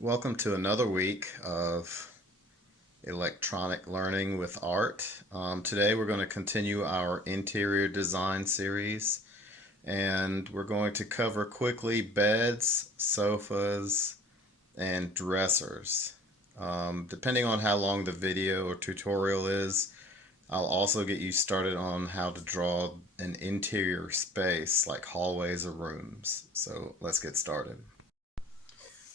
Welcome to another week of electronic learning with art. Today we're going to continue our interior design series and we're going to cover quickly beds, sofas, and dressers. Depending on how long the video or tutorial is, I'll also get you started on how to draw an interior space like hallways or rooms. So let's get started.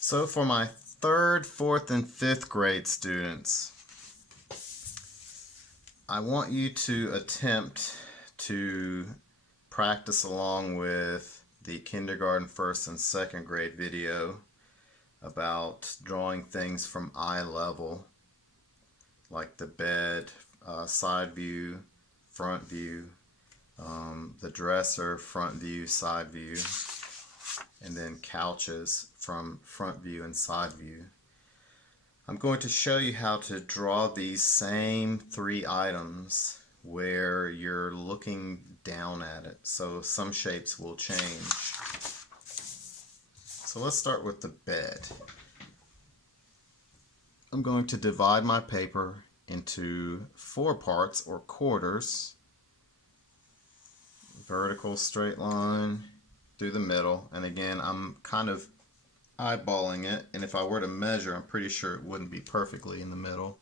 So for my third, fourth, and fifth grade students, I want you to attempt to practice along with the kindergarten, first, and second grade video about drawing things from eye level, like the bed, side view, front view, the dresser, front view, side view, and then couches from front view and side view. I'm going to show you how to draw these same three items where you're looking down at it. So some shapes will change. So let's start with the bed. I'm going to divide my paper into 4 parts or quarters. Vertical straight line through the middle. And again, I'm kind of eyeballing it, and if I were to measure, I'm pretty sure it wouldn't be perfectly in the middle.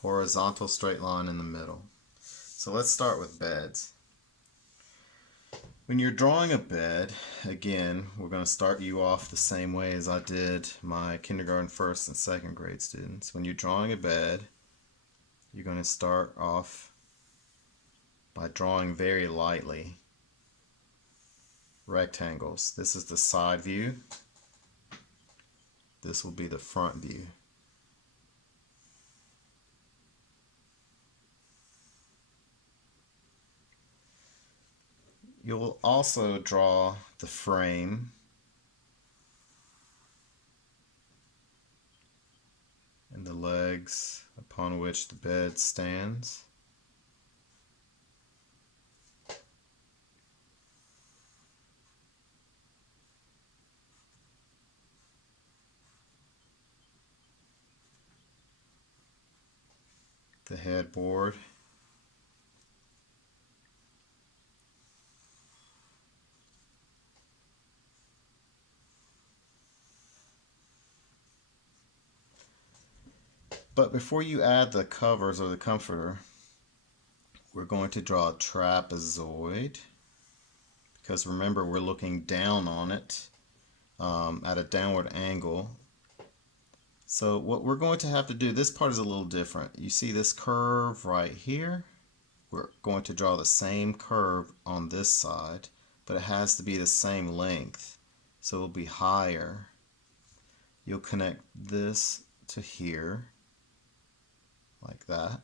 Horizontal straight line in the middle. So let's start with beds. When you're drawing a bed, again, we're going to start you off the same way as I did my kindergarten, first, and second grade students. When you're drawing a bed, you're going to start off by drawing very lightly rectangles. This is the side view. This will be the front view. You'll also draw the frame and the legs upon which the bed stands. The headboard. But before you add the covers or the comforter, we're going to draw a trapezoid, because remember we're looking down on it at a downward angle. So what we're going to have to do, this part is a little different. You see this curve right here? We're going to draw the same curve on this side, but it has to be the same length. So it'll be higher. You'll connect this to here, like that.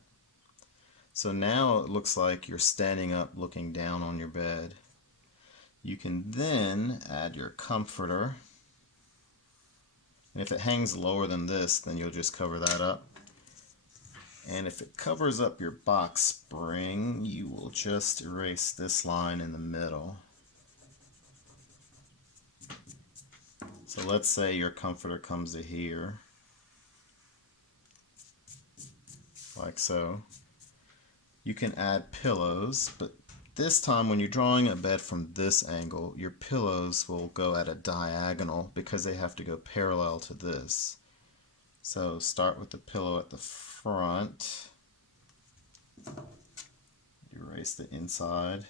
So now it looks like you're standing up looking down on your bed. You can then add your comforter. And if it hangs lower than this, then you'll just cover that up. And if it covers up your box spring, you will just erase this line in the middle. So let's say your comforter comes to here, like so. You can add pillows, but this time when you're drawing a bed from this angle, your pillows will go at a diagonal because they have to go parallel to this. So start with the pillow at the front. Erase the inside.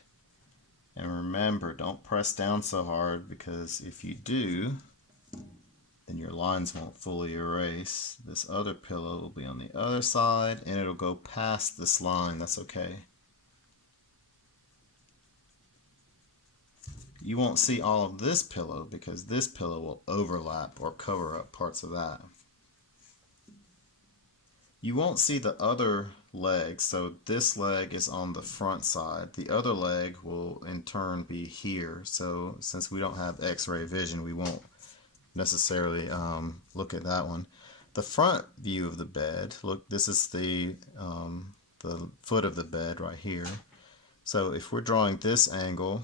And remember, don't press down so hard, because if you do, then your lines won't fully erase. This other pillow will be on the other side and it'll go past this line. That's okay. You won't see all of this pillow because this pillow will overlap or cover up parts of that. You won't see the other leg, so this leg is on the front side. The other leg will in turn be here. So since we don't have x-ray vision, we won't necessarily look at that one. The front view of the bed, look, this is the foot of the bed right here. So if we're drawing this angle,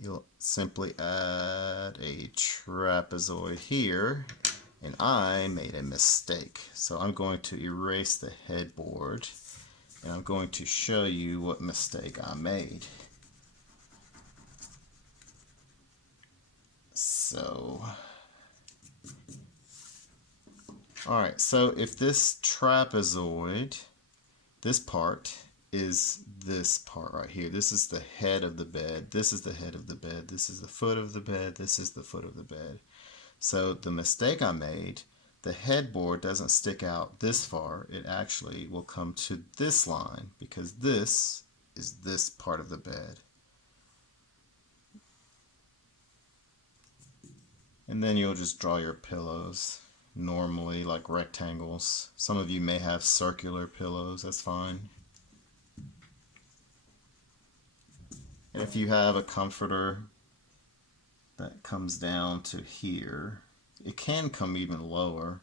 you'll simply add a trapezoid here, and I made a mistake. So I'm going to erase the headboard, and I'm going to show you what mistake I made. So, alright, so if this trapezoid, this part is this part right here. This is the head of the bed. This is the head of the bed. This is the foot of the bed. This is the foot of the bed. So the mistake I made, the headboard doesn't stick out this far. It actually will come to this line because this is this part of the bed. And then you'll just draw your pillows normally, like rectangles. Some of you may have circular pillows, that's fine. And if you have a comforter that comes down to here, it can come even lower,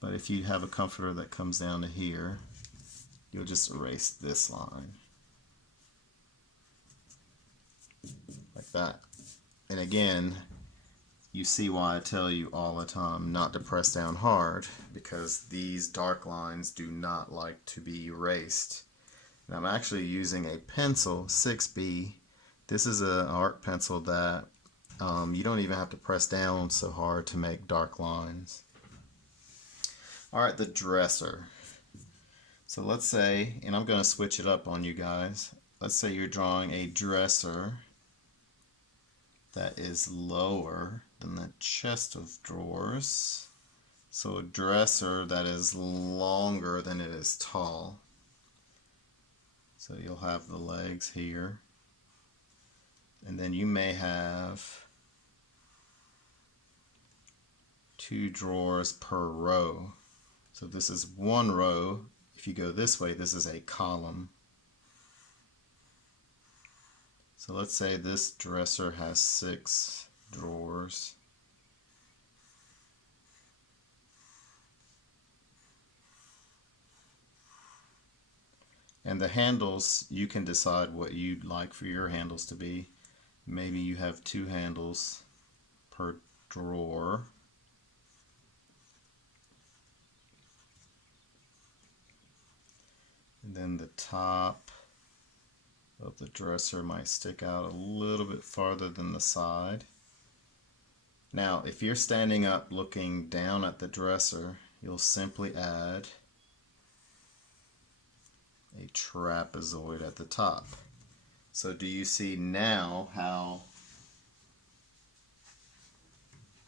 but if you have a comforter that comes down to here, you'll just erase this line. Like that. And again, you see why I tell you all the time not to press down hard, because these dark lines do not like to be erased. And I'm actually using a pencil, 6B. This is an art pencil that you don't even have to press down so hard to make dark lines. Alright, the dresser. So let's say, and I'm going to switch it up on you guys. Let's say you're drawing a dresser that is lower than the chest of drawers. So a dresser that is longer than it is tall. So you'll have the legs here. And then you may have 2 drawers per row. So this is one row. If you go this way, this is a column. So let's say this dresser has 6 drawers. And the handles, you can decide what you'd like for your handles to be. Maybe you have 2 handles per drawer. And then the top of the dresser might stick out a little bit farther than the side. Now, if you're standing up looking down at the dresser, you'll simply add a trapezoid at the top. So do you see now how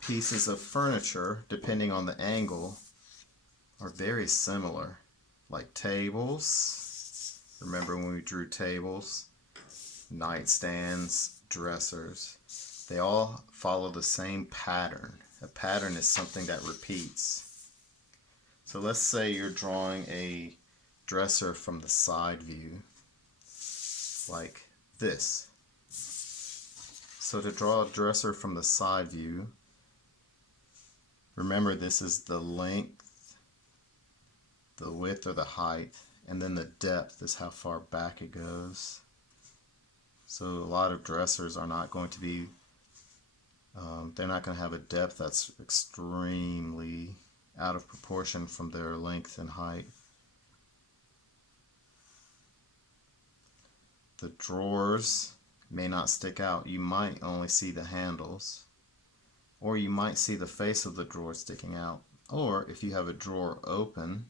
pieces of furniture, depending on the angle, are very similar? Like tables, remember when we drew tables, nightstands, dressers, they all follow the same pattern. A pattern is something that repeats. So let's say you're drawing a dresser from the side view, like this. So to draw a dresser from the side view, remember this is the length, the width or the height, and then the depth is how far back it goes. So a lot of dressers are not going to be, they're not going to have a depth that's extremely out of proportion from their length and height. The drawers may not stick out. You might only see the handles, or you might see the face of the drawer sticking out. Or if you have a drawer open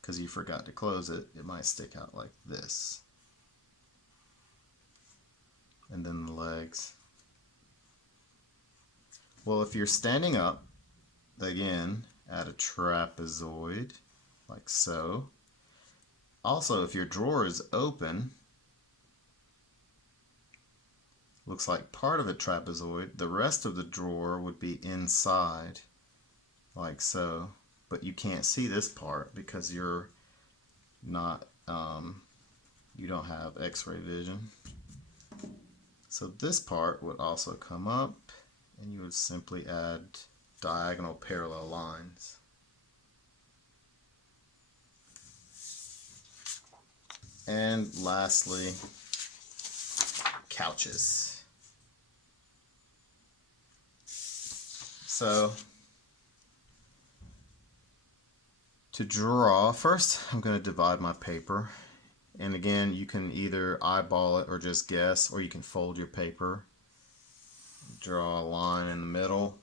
because you forgot to close it, it might stick out like this. And then the legs. Well, if you're standing up, again, add a trapezoid, like so. Also, if your drawer is open, looks like part of a trapezoid, the rest of the drawer would be inside, like so. But you can't see this part because you're not, you don't have x-ray vision. So this part would also come up, and you would simply add diagonal parallel lines. And lastly, couches. So to draw, first I'm going to divide my paper. And again, you can either eyeball it or just guess, or you can fold your paper. Draw a line in the middle.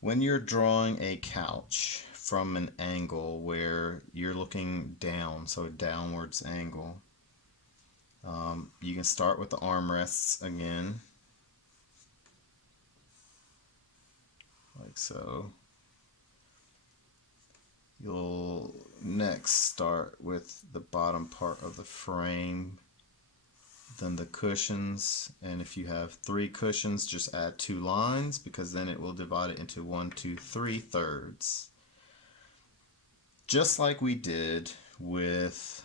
When you're drawing a couch from an angle where you're looking down, so a downwards angle, you can start with the armrests again, like so. You'll next start with the bottom part of the frame, then the cushions, and if you have 3 cushions, just add 2 lines because then it will divide it into 1, 2, 3 thirds. Just like we did with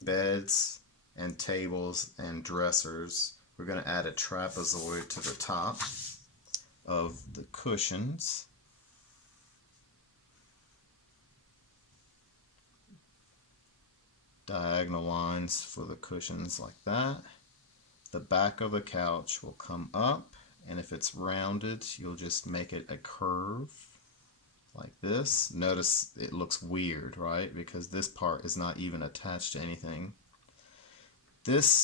beds and tables and dressers, we're going to add a trapezoid to the top of the cushions. Diagonal lines for the cushions like that. The back of the couch will come up, and if it's rounded, you'll just make it a curve like this. Notice it looks weird, right? Because this part is not even attached to anything.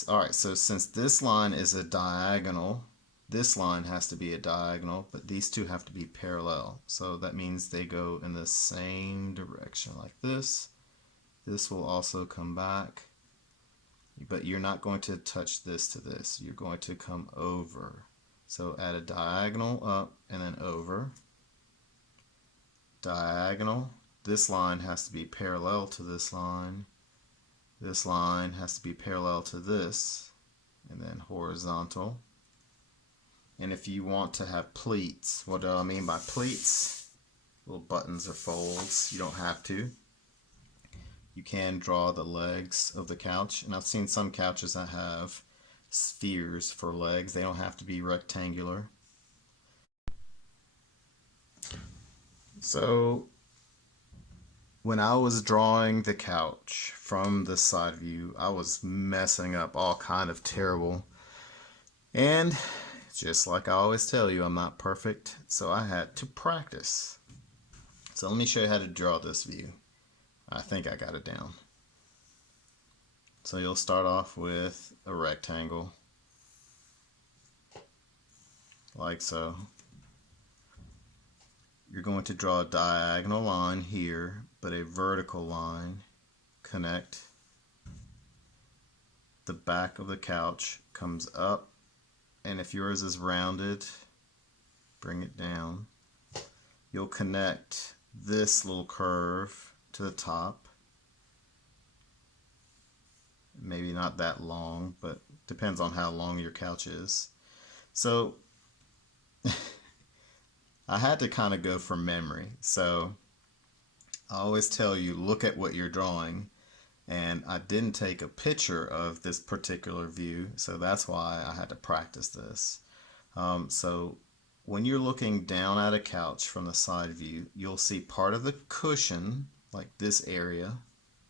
Alright, so since this line is a diagonal, this line has to be a diagonal, but these two have to be parallel. So that means they go in the same direction like this. This will also come back, but you're not going to touch this to this. You're going to come over. So add a diagonal up and then over. Diagonal. This line has to be parallel to this line. This line has to be parallel to this, and then horizontal. And if you want to have pleats, what do I mean by pleats? Little buttons or folds. You don't have to. You can draw the legs of the couch, and I've seen some couches that have spheres for legs. They don't have to be rectangular. So when I was drawing the couch from the side view, I was messing up all kind of terrible. And just like I always tell you, I'm not perfect, so I had to practice. So let me show you how to draw this view. I think I got it down. So you'll start off with a rectangle, like so. You're going to draw a diagonal line here, but a vertical line. Connect. The back of the couch comes up, and if yours is rounded, bring it down. You'll connect this little curve to the top. Maybe not that long, but depends on how long your couch is. So I had to kind of go from memory. So I always tell you, look at what you're drawing. And I didn't take a picture of this particular view, so that's why I had to practice this. So when you're looking down at a couch from the side view, you'll see part of the cushion, like this area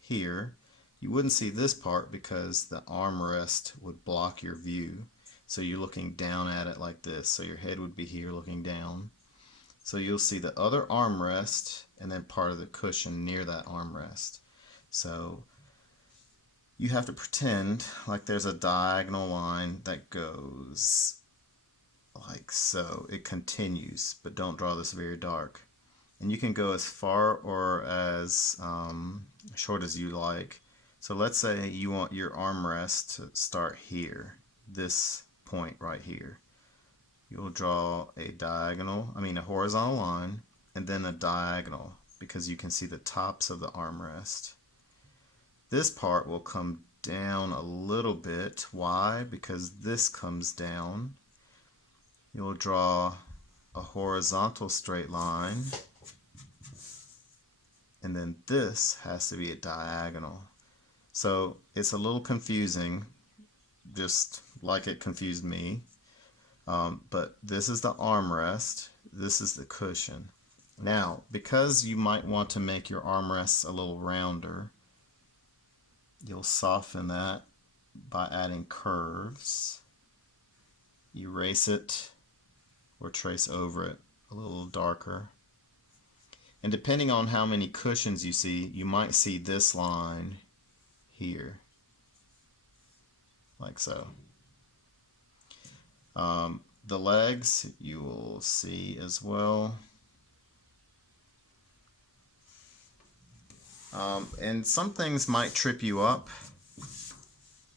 here. You wouldn't see this part because the armrest would block your view. So you're looking down at it like this. So your head would be here looking down. So you'll see the other armrest and then part of the cushion near that armrest. So you have to pretend like there's a diagonal line that goes like so. It continues, but don't draw this very dark. And you can go as far or as short as you like. So let's say you want your armrest to start here, this point right here. You'll draw a horizontal line, and then a diagonal, because you can see the tops of the armrest. This part will come down a little bit. Why? Because this comes down. You'll draw a horizontal straight line, and then this has to be a diagonal. So it's a little confusing, just like it confused me. But this is the armrest, this is the cushion. Now, because you might want to make your armrests a little rounder, you'll soften that by adding curves. Erase it, or trace over it a little darker. And depending on how many cushions you see, you might see this line here, like so. The legs you will see as well. And some things might trip you up,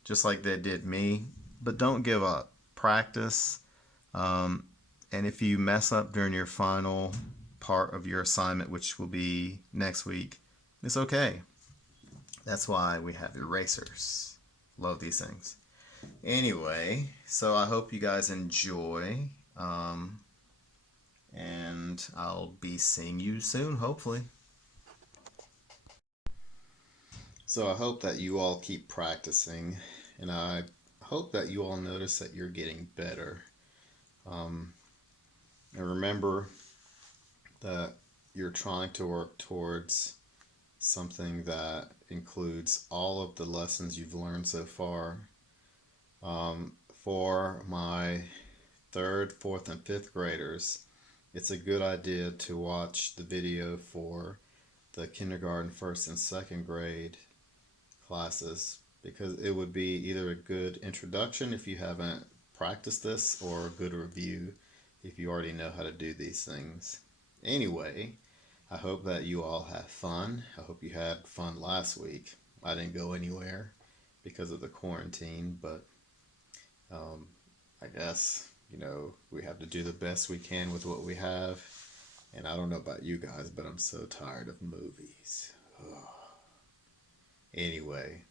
just like they did me, but don't give up. Practice. And if you mess up during your final part of your assignment, which will be next week, it's okay. That's why we have erasers. Love these things. Anyway, so I hope you guys enjoy. And I'll be seeing you soon, hopefully. So I hope that you all keep practicing, and I hope that you all notice that you're getting better. And remember that you're trying to work towards something that includes all of the lessons you've learned so far. For my third, fourth, and fifth graders, it's a good idea to watch the video for the kindergarten, first, and second grade classes, because it would be either a good introduction if you haven't practiced this, or a good review if you already know how to do these things. Anyway, I hope that you all have fun. I hope you had fun last week. I didn't go anywhere because of the quarantine, but I guess, we have to do the best we can with what we have. And I don't know about you guys, but I'm so tired of movies. Anyway,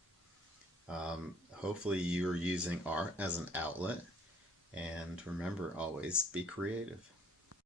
hopefully you're using art as an outlet. And remember, always be creative.